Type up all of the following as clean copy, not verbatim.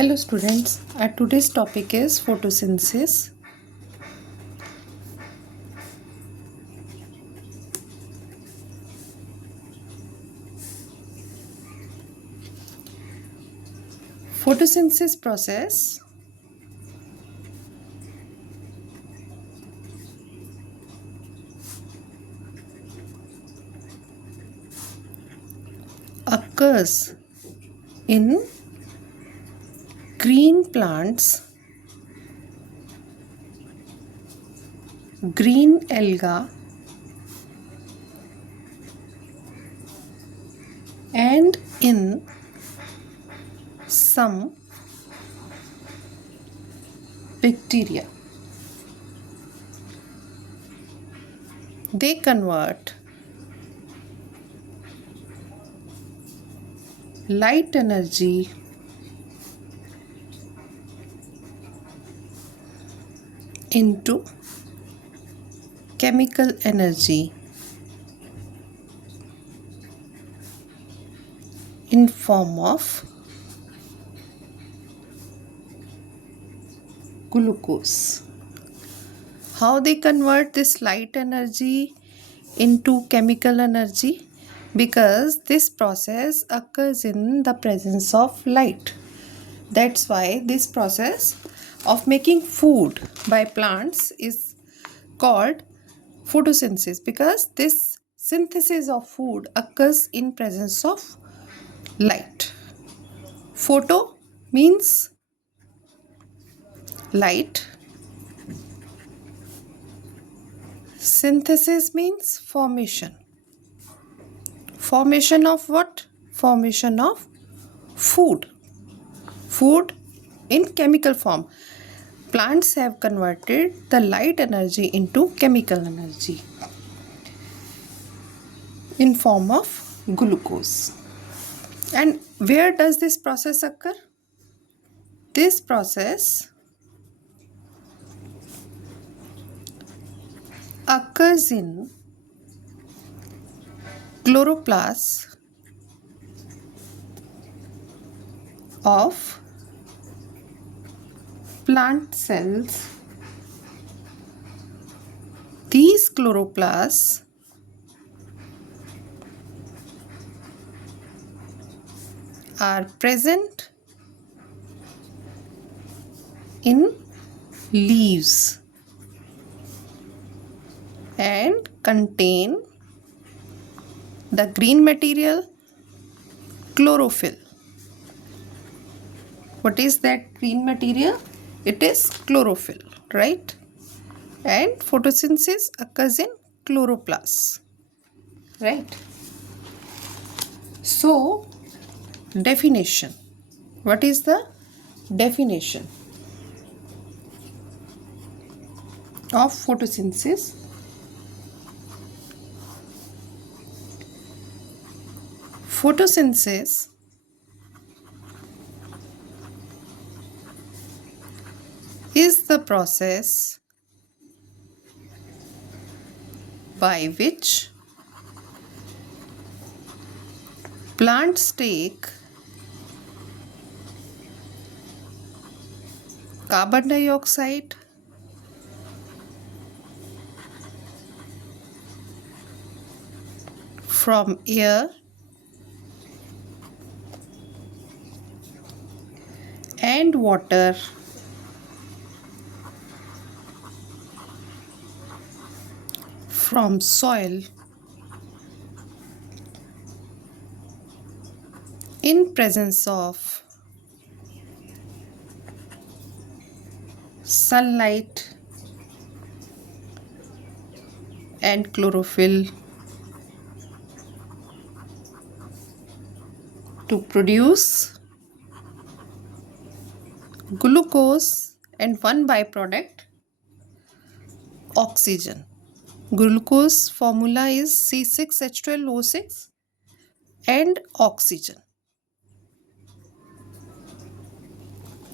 Hello students, today's topic is photosynthesis. Photosynthesis process occurs in green plants, green alga and in some bacteria. They convert light energy into chemical energy in form of glucose. How they convert this light energy into chemical energy? Because this process occurs in the presence of light. That's why this process of making food by plants is called photosynthesis, because this synthesis of food occurs in presence of light. Photo means light. Synthesis means formation. Formation of what? Formation of food. Food in chemical form. Plants have converted the light energy into chemical energy in form of glucose. And where does this process occur? This process occurs in chloroplasts of plant cells. These chloroplasts are present in leaves and contain the green material, chlorophyll. What is that green material? It is chlorophyll, right? And photosynthesis occurs in chloroplasts, right? So, definition. What is the definition of photosynthesis? Photosynthesis is the process by which plants take carbon dioxide from air and water from soil in presence of sunlight and chlorophyll to produce glucose and one byproduct, oxygen. Glucose formula is C6H12O6 and oxygen,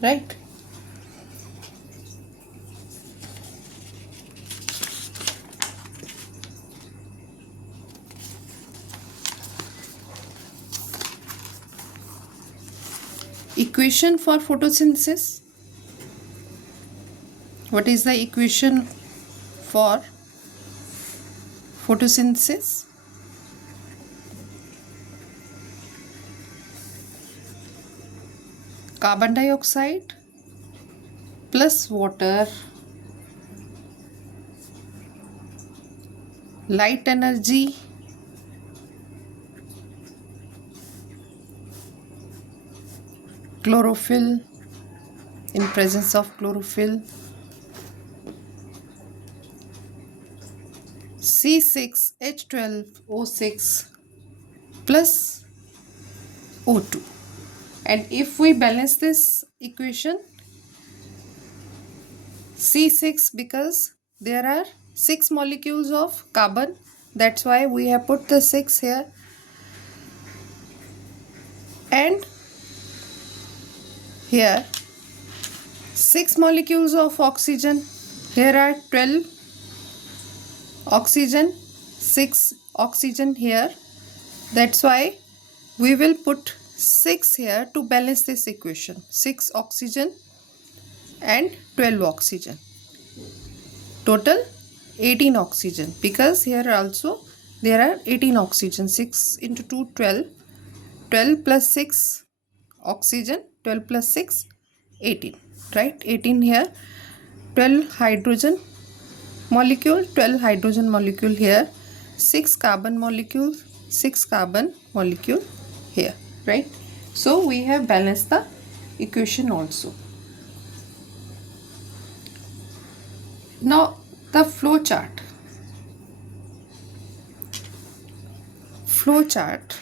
right? equation for photosynthesis. What is the equation for photosynthesis? Carbon dioxide plus water, light energy chlorophyll, in presence of chlorophyll, C6H12O6 plus O2. And if we balance this equation, C6, because there are 6 molecules of carbon, that's why we have put the 6 here, and here 6 molecules of oxygen. Here are 12 oxygen, 6 oxygen here. That's why we will put 6 here to balance this equation. 6 oxygen and 12 oxygen. Total 18 oxygen, because here also there are 18 oxygen. 6 into 2, 12. 12 plus 6 oxygen, 12 plus 6, 18. Right? 18 here. 12 hydrogen molecule, 12 hydrogen molecule here. 6 carbon molecules, 6 carbon molecule here. Right? So we have balanced the equation also. Now the flow chart. Flow chart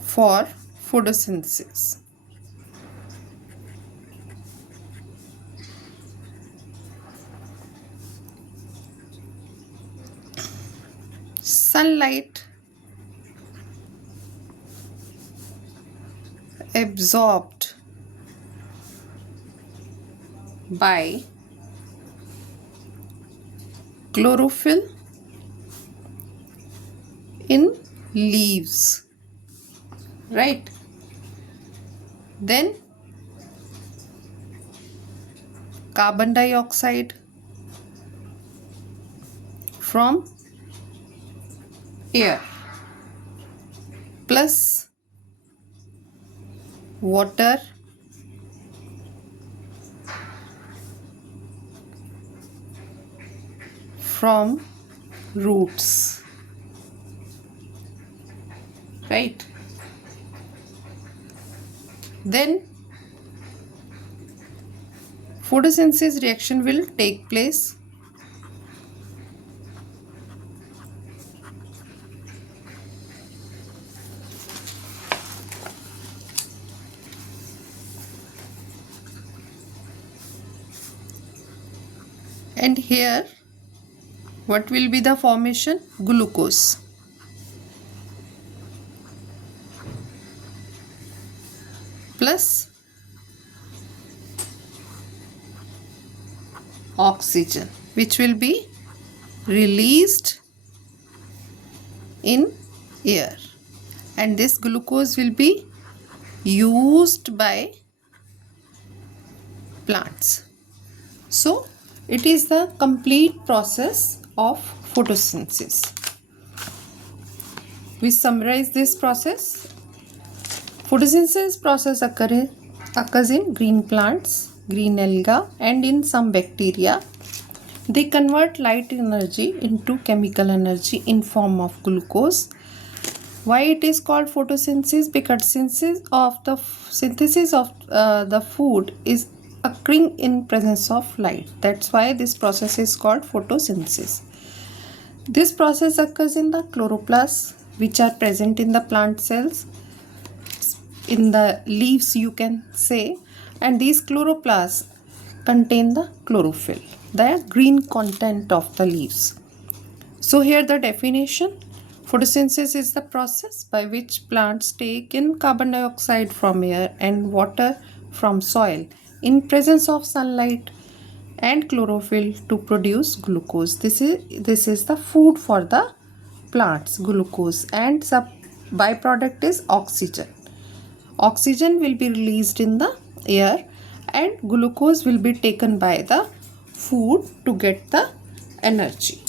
for photosynthesis. Sunlight absorbed by chlorophyll in leaves, right? Then carbon dioxide from air plus water from roots, right? Then photosynthesis reaction will take place. And here what will be the formation? Glucose. Plus oxygen, which will be released in air, and this glucose will be used by plants. So it is the complete process of photosynthesis. We summarize this process. Photosynthesis process occurs in green plants, green alga, and in some bacteria. They convert light energy into chemical energy in form of glucose. Why it is called photosynthesis? Because synthesis of the food is occurring in presence of light. That's why this process is called photosynthesis. This process occurs in the chloroplasts, which are present in the plant cells, in the leaves you can say, and these chloroplasts contain the chlorophyll, the green content of the leaves. So here the definition: photosynthesis is the process by which plants take in carbon dioxide from air and water from soil in presence of sunlight and chlorophyll to produce glucose. This is the food for the plants glucose, and the byproduct is oxygen. Oxygen will be released in the air and glucose will be taken by the food to get the energy.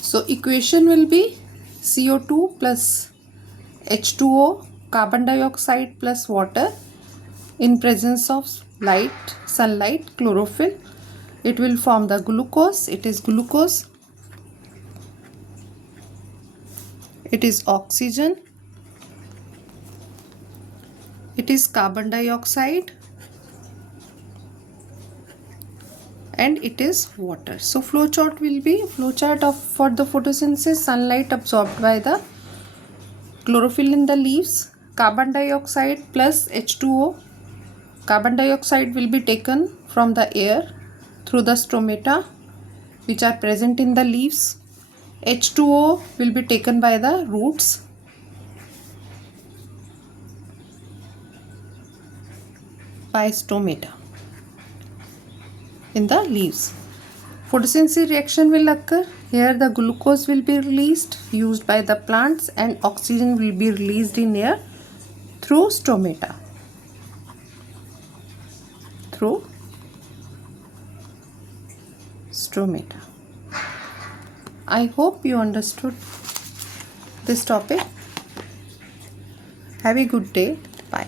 So equation will be CO2 plus H2O, carbon dioxide plus water in presence of light, sunlight, chlorophyll. It will form the glucose. It is glucose. It is oxygen. It is carbon dioxide. And it is water. So flowchart will be for the photosynthesis: sunlight absorbed by the chlorophyll in the leaves, carbon dioxide plus H2O. Carbon dioxide will be taken from the air through the stomata which are present in the leaves. H2O will be taken by the roots. By stomata in the leaves. Photosynthesis reaction will occur. Here the glucose will be released, used by the plants, and oxygen will be released in air through stomata. Through stomata. I hope you understood this topic. Have a good day. Bye.